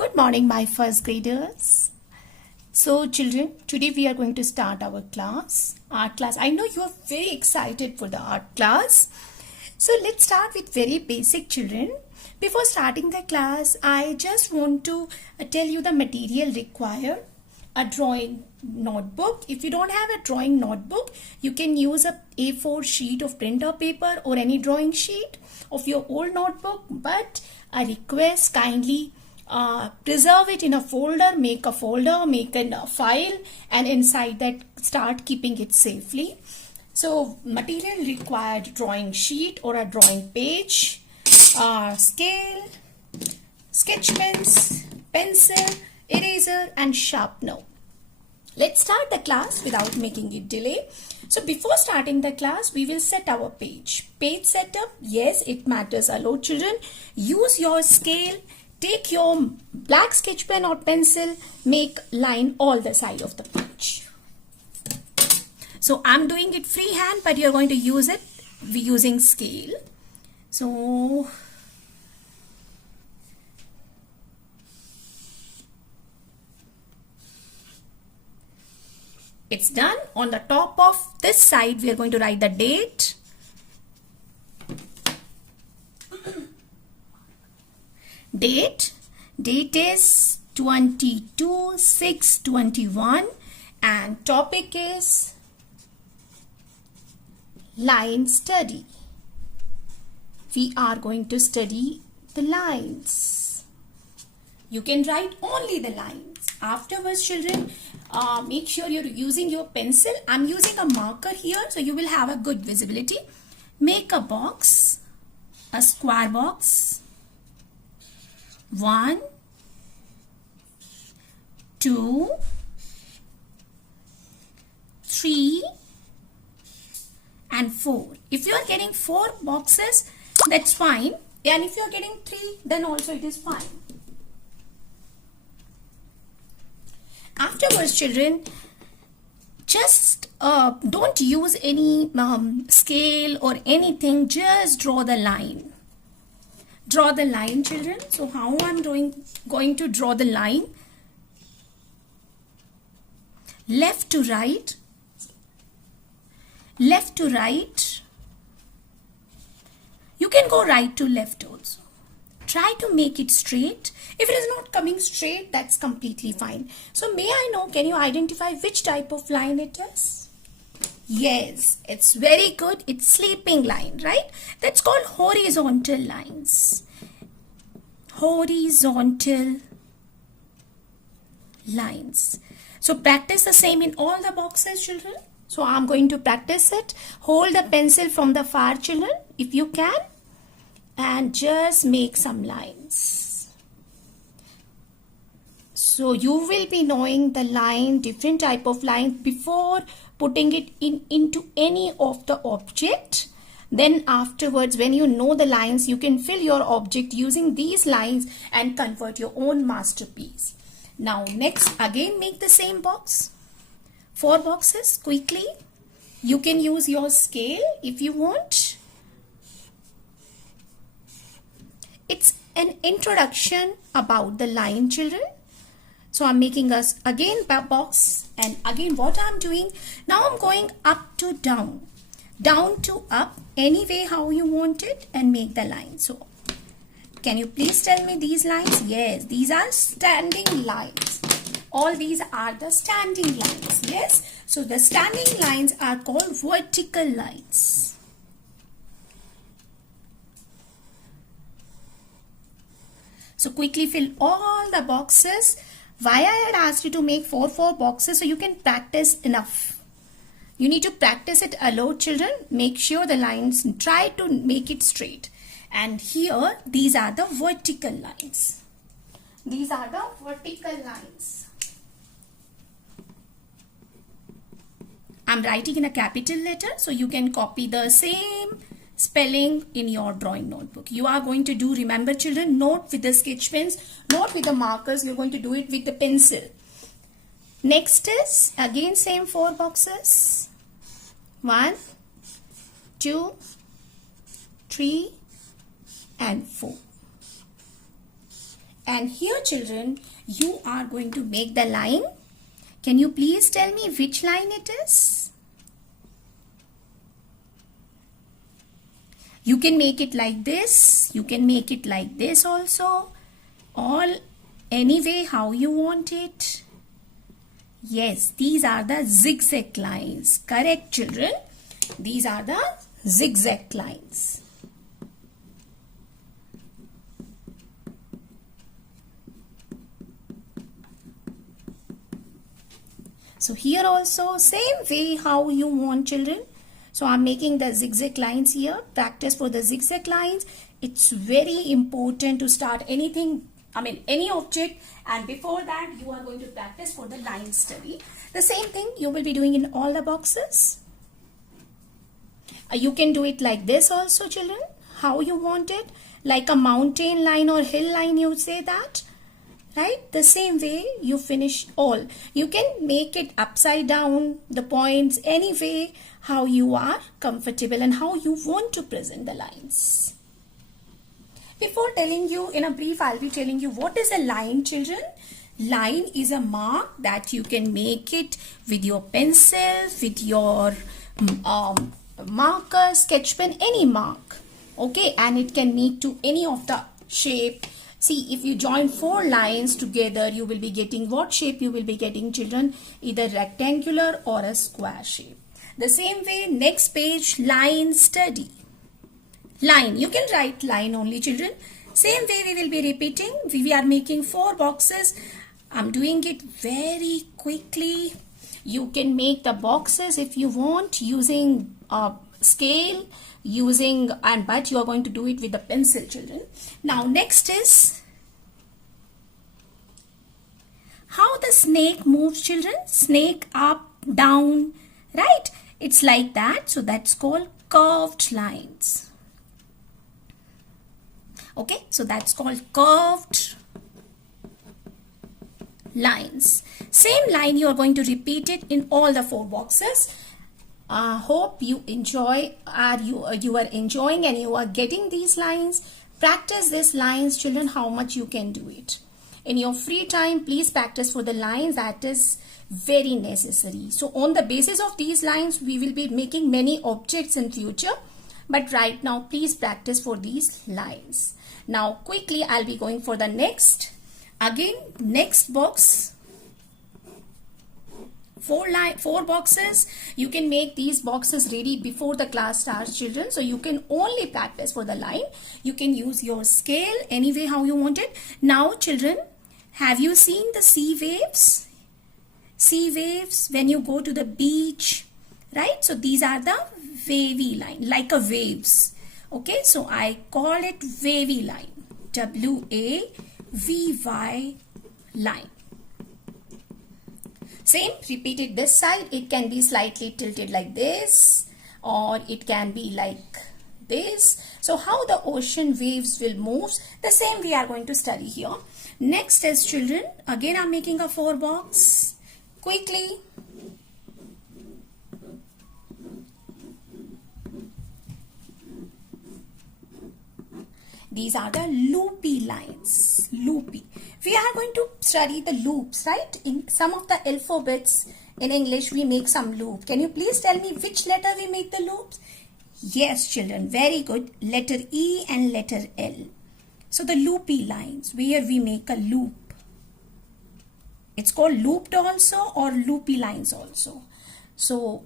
Good morning, my first graders. So, children, today we are going to start our class, art class. I know you are very excited for the art class. So, let's start with very basic, children. Before starting the class, I just want to tell you the material required. A drawing notebook. If you don't have a drawing notebook, you can use a A4 sheet of printer paper or any drawing sheet of your old notebook. But I request kindly preserve it in a folder, make a file, and inside that start keeping it safely. So material required: drawing sheet or a drawing page, scale, sketch pens, pencil, eraser and sharpener. Let's start the class without making it delay. So before starting the class, we will set our page. Page setup, yes, it matters a lot, children. Use your scale, take your black sketch pen or pencil, make line all the side of the page. So I'm doing it freehand, but you're going to use it using scale. So it's done. On the top of this side, we are going to write the date. Date is 22/6/21 and topic is line study. We are going to study the lines. You can write only the lines. Afterwards, children, make sure you're using your pencil. I'm using a marker here, so you will have a good visibility. Make a box, a square box. 1, 2, 3 and 4. If you are getting 4 boxes, that's fine. And if you are getting 3, then also it is fine. Afterwards, children, just don't use any scale or anything. Just draw the line. Draw the line, children. So how I'm going to draw the line? Left to right. Left to right. You can go right to left also. Try to make it straight. If it is not coming straight, that's completely fine. So may I know, can you identify which type of line it is? Yes, it's very good. It's sleeping line, right? That's called horizontal lines. Horizontal lines. So practice the same in all the boxes, children. So I'm going to practice it. Hold the pencil from the far, children, if you can, and just make some lines. So you will be knowing the line, different type of line before putting it into any of the object. Then afterwards, when you know the lines, you can fill your object using these lines and convert your own masterpiece. Now next, again make the same box. 4 boxes quickly. You can use your scale if you want. It's an introduction about the line, children. So I'm making us again a box, and again what I'm doing, now I'm going up to down, down to up, any way how you want it, and make the line. So can you please tell me these lines? Yes, these are standing lines. All these are the standing lines. Yes, so the standing lines are called vertical lines. So quickly fill all the boxes. Why I had asked you to make 4 boxes, so you can practice enough. You need to practice it a lot, children. Make sure the lines, try to make it straight. And here, these are the vertical lines. These are the vertical lines. I'm writing in a capital letter, so you can copy the same spelling in your drawing notebook. You are going to do, remember children, not with the sketch pens, not with the markers. You're going to do it with the pencil. Next is again same 4 boxes. 1, 2, 3 and 4. And here children, you are going to make the line. Can you please tell me which line it is? You can make it like this. You can make it like this also. All any way how you want it. Yes, these are the zigzag lines. Correct children. These are the zigzag lines. So here also same way how you want children. So I'm making the zigzag lines here. Practice for the zigzag lines. It's very important to start anything, any object, and before that you are going to practice for the line study. The same thing you will be doing in all the boxes. You can do it like this also children. How you want it. Like a mountain line or hill line, you say that. Right? The same way you finish all. You can make it upside down, the points, any way how you are comfortable and how you want to present the lines. Before telling you in a brief, I'll be telling you what is a line children. Line is a mark that you can make it with your pencil, with your marker, sketch pen, any mark. Okay, and it can make to any of the shape. See, if you join 4 lines together, you will be getting what shape you will be getting children? Either rectangular or a square shape. The same way, next page, line study. Line, you can write line only children. Same way we will be repeating. We are making 4 boxes. I'm doing it very quickly. You can make the boxes if you want using a scale. But you are going to do it with the pencil children. Now next is how the snake moves children. Snake up, down, right? It's like that. So that's called curved lines. Okay, so that's called curved lines. Same line you are going to repeat it in all the 4 boxes. Hope you enjoy, you are enjoying and you are getting these lines. Practice these lines children, how much you can do it. In your free time, please practice for the lines. That is very necessary. So on the basis of these lines, we will be making many objects in future. But right now, please practice for these lines. Now quickly, I'll be going for the next. Again, next box. 4 boxes. You can make these boxes ready before the class starts children. So you can only practice for the line. You can use your scale anyway how you want it. Now children, have you seen the sea waves? Sea waves when you go to the beach, right? So these are the wavy line, like a waves. Okay, so I call it wavy line. W-A-V-Y line. Same, repeat it this side. It can be slightly tilted like this, or it can be like this. So how the ocean waves will move, the same we are going to study here. Next is children, again I'm making a 4 box. Quickly. These are the loopy lines. Loopy. We are going to study the loops, right? In some of the alphabets in English, we make some loop. Can you please tell me which letter we make the loops? Yes, children. Very good. Letter E and letter L. So the loopy lines, where we make a loop. It's called looped also or loopy lines also. So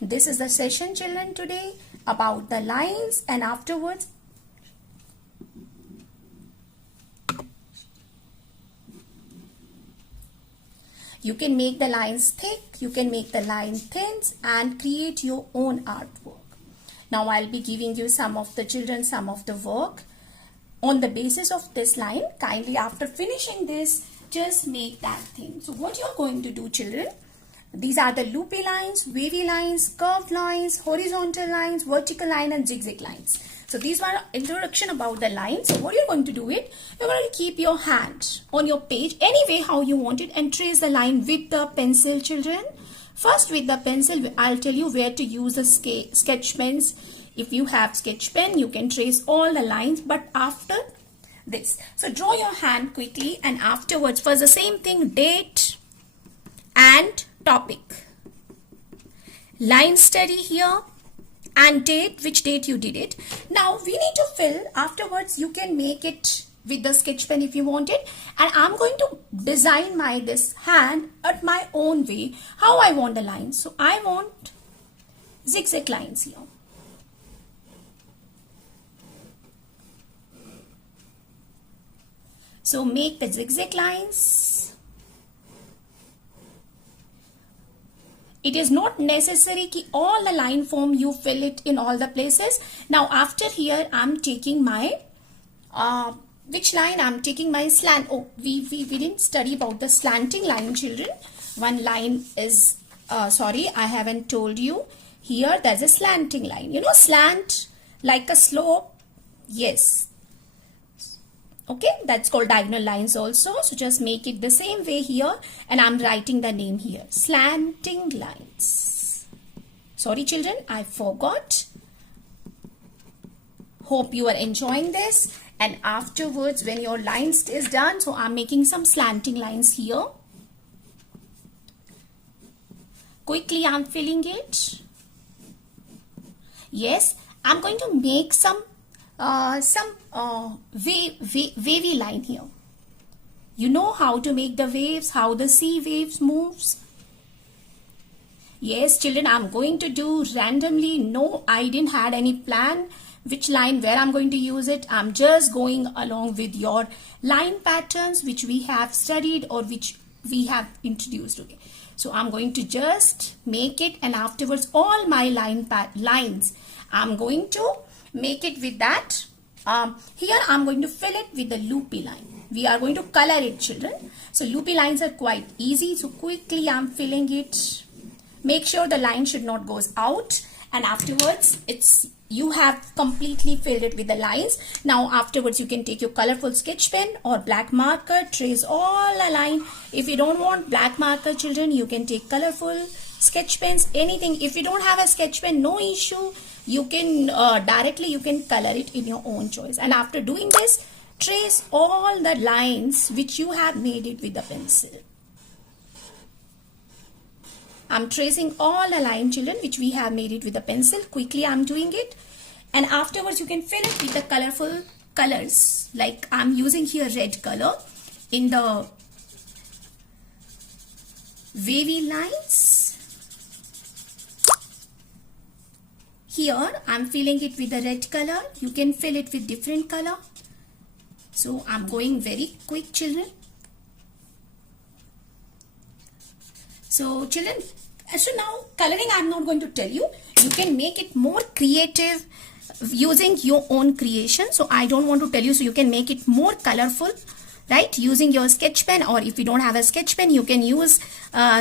this is the session children today about the lines, and afterwards you can make the lines thick, you can make the line thin and create your own artwork. Now I'll be giving you some of the children, some of the work on the basis of this line. Kindly after finishing this, just make that thing. So what you're going to do children, these are the loopy lines, wavy lines, curved lines, horizontal lines, vertical line and zigzag lines. So these were introduction about the lines. So what you're going to do it, you're going to keep your hand on your page any way how you want it and trace the line with the pencil children. First with the pencil, I'll tell you where to use the sketch pens. If you have sketch pen, you can trace all the lines, but after this, so draw your hand quickly, and afterwards first the same thing, date and topic, line study here, and date, which date you did it. Now we need to fill. Afterwards you can make it with the sketch pen if you want it, and I'm going to design this hand at my own way, how I want the lines. So I want zigzag lines here. So make the zigzag lines. It is not necessary that all the line form you fill it in all the places. Now after here I'm taking my which line? I'm taking my slant. Oh, we didn't study about the slanting line, children. One line is sorry, I haven't told you. Here there's a slanting line. You know, slant like a slope. Yes. Okay, that's called diagonal lines also. So just make it the same way here, and I'm writing the name here, slanting lines. Sorry children, I forgot. Hope you are enjoying this. And afterwards when your lines is done, so I'm making some slanting lines here. Quickly I'm filling it. Yes, I'm going to make some wavy line here. You know how to make the waves, how the sea waves moves. Yes children, I'm going to do randomly. No, I didn't had any plan which line where I'm going to use it. I'm just going along with your line patterns which we have studied or which we have introduced. Okay, so I'm going to just make it, and afterwards all my lines I'm going to make it with that. Here I'm going to fill it with the loopy line. We are going to color it, children. So loopy lines are quite easy. So quickly I'm filling it. Make sure the line should not goes out, and afterwards you have completely filled it with the lines. Now afterwards you can take your colorful sketch pen or black marker, trace all the line. If you don't want black marker, children, you can take colorful sketch pens, anything. If you don't have a sketch pen, no issue. You can directly you can color it in your own choice. And after doing this, trace all the lines which you have made it with the pencil. I'm tracing all the line, children, which we have made it with the pencil. Quickly I'm doing it, and afterwards you can fill it with the colorful colors. Like I'm using here red color in the wavy lines. Here I'm filling it with the red color. You can fill it with different color. So I'm going very quick, children. So children, so now coloring I'm not going to tell you. You can make it more creative using your own creation. So I don't want to tell you. So you can make it more colorful, right? Using your sketch pen, or if you don't have a sketch pen, you can use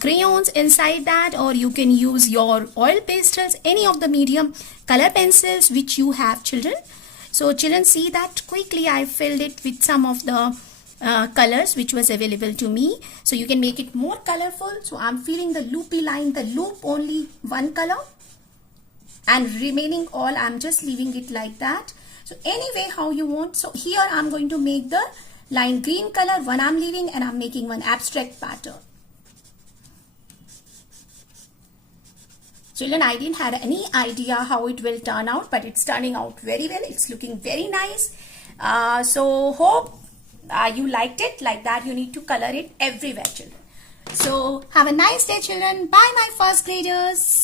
crayons inside that, or you can use your oil pastels, any of the medium color pencils which you have, children. So children, see that quickly I filled it with some of the colors which was available to me. So you can make it more colorful. So I'm filling the loopy line, the loop only one color, and remaining all I'm just leaving it like that. So anyway how you want. So here I'm going to make the line green color, one I'm leaving, and I'm making one abstract pattern. Children, I didn't have any idea how it will turn out, but it's turning out very well. It's looking very nice. So hope you liked it. Like that you need to color it everywhere, children. So have a nice day, children. Bye my first graders.